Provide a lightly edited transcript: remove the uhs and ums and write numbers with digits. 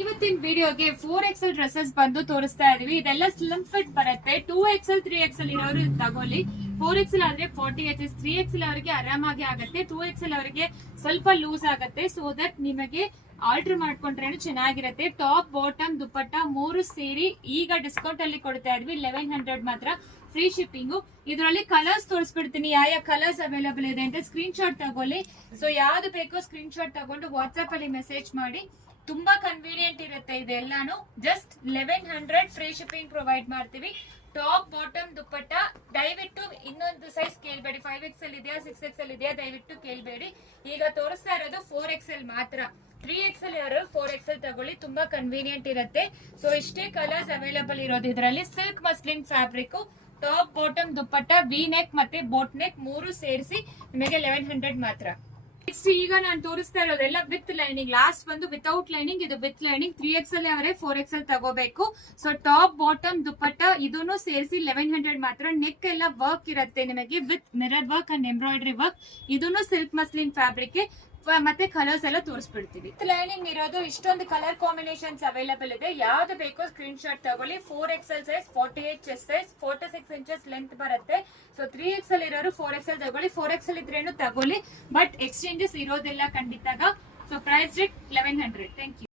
ಇವತ್ತಿನ ವಿಡಿಯೋಗೆ 4XL dresses ಬಂದು ತೋರಿಸ್ತಾ ಇದೀವಿ. ಇದೆಲ್ಲ ಸ್ಲಿಮ್ ಫಿಟ್ ಬರುತ್ತೆ. 2XL 3XL ಇರೋರು ತಗೊಳ್ಳಿ. 4XL ಆದ್ರೆ 40 3XL ಅವರಿಗೆ ಆರಾಮಾಗಿ ಆಗುತ್ತೆ. 2XL ಅವರಿಗೆ ಸ್ವಲ್ಪ ಲೂಸ್ ಆಗುತ್ತೆ. ಸೊ ದಟ್ ನಿಮಗೆ ಆಲ್ಟರ್ ಮಾಡ್ಕೊಂಡ್ರೆ ಚೆನ್ನಾಗಿರುತ್ತೆ. ಟಾಪ್ ಬಾಟಮ್ ದುಪ್ಪಟ್ಟ ಮೂರು ಸೇರಿ ಈಗ ಡಿಸ್ಕೌಂಟ್ ಅಲ್ಲಿ ಕೊಡ್ತಾ ಇದ್ವಿ. 1100 ಮಾತ್ರ, ಫ್ರೀ ಶಿಪ್ಪಿಂಗು. ಇದರಲ್ಲಿ ಕಲರ್ಸ್ ತೋರಿಸ್ಬಿಡ್ತೀನಿ, ಯಾವ ಕಲರ್ಸ್ ಅವೈಲೇಬಲ್ ಇದೆ ಅಂತ ಸ್ಕ್ರೀನ್ ಶಾಟ್ ತಗೊಳ್ಳಿ. ಸೊ ಯಾವ್ದು ಬೇಕೋ ಸ್ಕ್ರೀನ್ ಶಾಟ್ ತಗೊಂಡು ವಾಟ್ಸ್ಆಪ್ ಅಲ್ಲಿ ಮೆಸೇಜ್ ಮಾಡಿ. ತುಂಬಾ ಕನ್ವೀನಿಯಂಟ್ ಇರುತ್ತೆ ಇದೆಲ್ಲಾನು. ಜಸ್ಟ್ 1100 ಫ್ರೀ ಶಿಪ್ಪಿಂಗ್ ಪ್ರೊವೈಡ್ ಮಾಡ್ತೀವಿ. ಟಾಪ್ ಬಾಟಮ್ ದುಪ್ಪಟ್ಟ. ದಯವಿಟ್ಟು ಇನ್ನೊಂದು ಸೈಜ್ ಕೇಳ್ಬೇಡಿ. 5XL ಇದೆಯಾ 6XL ಇದೆಯಾ ದಯವಿಟ್ಟು ಕೇಳ್ಬೇಡಿ. ಈಗ ತೋರಿಸ್ತಾ ಇರೋದು 4XL ಮಾತ್ರ. 3XL ಇರೋರು 4XL ತಗೊಳ್ಳಿ, ತುಂಬಾ ಕನ್ವೀನಿಯಂಟ್ ಇರುತ್ತೆ. ಸೊ ಇಷ್ಟೇ ಕಲರ್ಸ್ ಅವೈಲೇಬಲ್ ಇರೋದು ಇದರಲ್ಲಿ. Silk muslin fabric, top bottom dupatta, V neck ಮತ್ತೆ ಬೋಟ್ ನೆಕ್ ಮೂರು ಸೇರಿಸಿ ನಿಮಗೆ 1100 ಮಾತ್ರ. ನೆಕ್ಸ್ಟ್ ಈಗ ನಾನು ತೋರಿಸ್ತಾ ಇರೋದೆಲ್ಲ ವಿತ್ ಲೈನಿಂಗ್. ಲಾಸ್ಟ್ ಬಂದು ವಿತೌಟ್ ಲೈನಿಂಗ್, ಇದು ವಿತ್ ಲೈನಿಂಗ್. 3XL ಅವರೇ 4XL ತಗೋಬೇಕು. ಸೊ ಟಾಪ್ ಬಾಟಮ್ ದುಪ್ಪಟ್ಟ ಇದನ್ನು ಸೇರಿಸಿ 1100 ಮಾತ್ರ. ನೆಕ್ ಎಲ್ಲ ವರ್ಕ್ ಇರುತ್ತೆ ನಿಮಗೆ with mirror work and embroidery work. ಇದನ್ನು ಸಿಲ್ಕ್ ಮಸ್ಲಿನ್ ಫ್ಯಾಬ್ರಿಕ್ ಮತ್ತೆ ಕಲರ್ಸ್ ಎಲ್ಲ ತೋರಿಸ್ಬಿಡ್ತೀವಿ. ಲೈನಿಂಗ್ ಇರೋದು ಇಷ್ಟೊಂದು ಕಲರ್ ಕಾಂಬಿನೇಷನ್ಸ್ ಅವೈಲೇಬಲ್ ಇದೆ. ಯಾವ್ದು ಬೇಕೋ ಸ್ಕ್ರೀನ್ ಶಾಟ್ ತಗೊಳ್ಳಿ. 4XL size, 48 chest size, 46 inches length ಬರುತ್ತೆ. ಸೊ 3XL ಇರೋರು 4XL ತಗೊಳ್ಳಿ. 4XL ಇದ್ರೇನು ತಗೊಳ್ಳಿ, ಬಟ್ ಎಕ್ಸ್ಚೇಂಜಸ್ ಇರೋದಿಲ್ಲ ಖಂಡಿತಾಗ. So price rate 1100. Thank you.